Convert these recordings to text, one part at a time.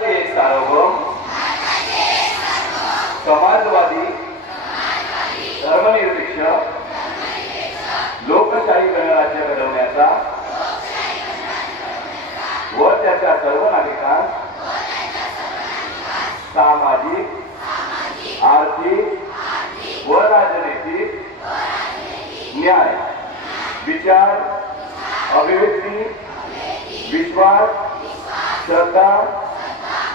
सार्वभौम समाजवादी धर्मनिरपेक्ष लोकशाही गणराज्य घडवण्याचा व त्याच्या सर्व नागरिकांस सामाजिक आर्थिक व राजनैतिक न्याय विचार अभिव्यक्ती विश्वास श्रद्धा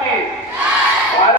aqui.